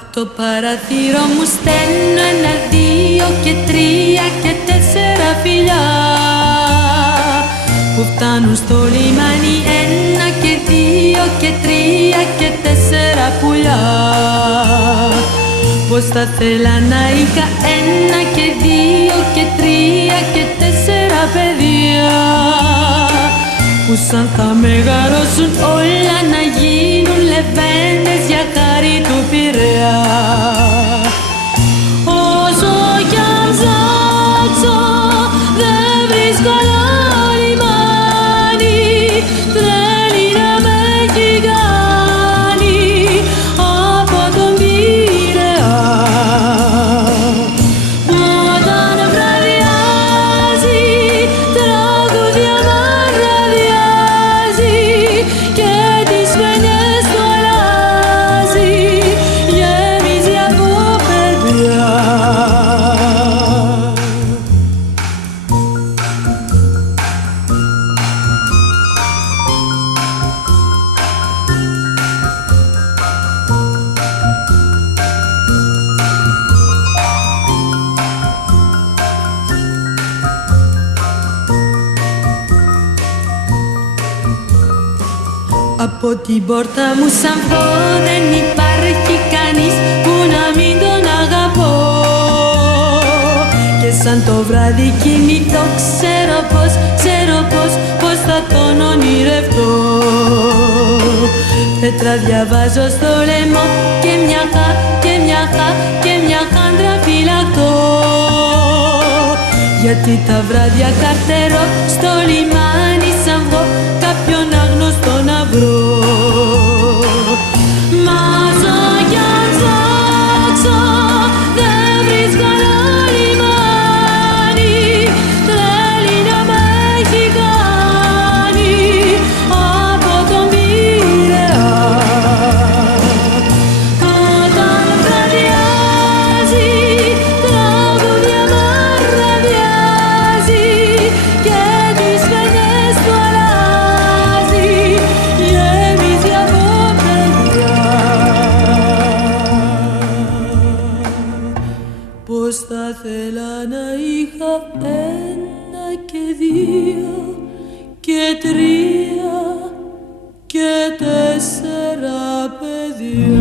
Απ' το παραθύρο μου στέλνω 1, 2 και 3 και 4 φιλιά που φτάνουν στο λιμάνι 1 και 2 και 3 και 4 πουλιά. Πως θα θέλα να είχα 1 και 2 και 3 και 4 παιδιά που σαν θα μεγαλώσουν όλα να γίνουν λεβέντες για χάρη του Πειραιά. Όσο κι αν ψάξω δεν βρίσκω άλλο λιμάνι, θέλει να με έχει κάνει από τον Πειραιά. Όταν βραδιάζει τραγούδια μαραδιάζει και τις παινιές του αλλάζει, γεμίζει από παιδιά. Από την πόρτα μου σαν βγω δεν υπάρχει κανείς που να μην τον αγαπώ και σαν το βράδυ κοιμηθώ ξέρω πως θα τον ονειρευτώ. Πέτρα διαβάζω στο λαιμό και μια χάντρα φυλακτώ, γιατί τα βράδια καρτερώ στο λιμάνι σαν βγω κάποιον άγνωστο να βρω. Μα όσο κι αν ψάξω δεν βρίσκω άλλο λιμάνι, θέλει να με έχει κάνει από τον Πειραιά. Όταν βραδιάζει τραγούδια μαραδιάζει και τις παινιές του αλλάζει, γεμίζει από παιδιά. Πως θα θέλα να είχα 1 και 2 και 3 και 4 παιδιά.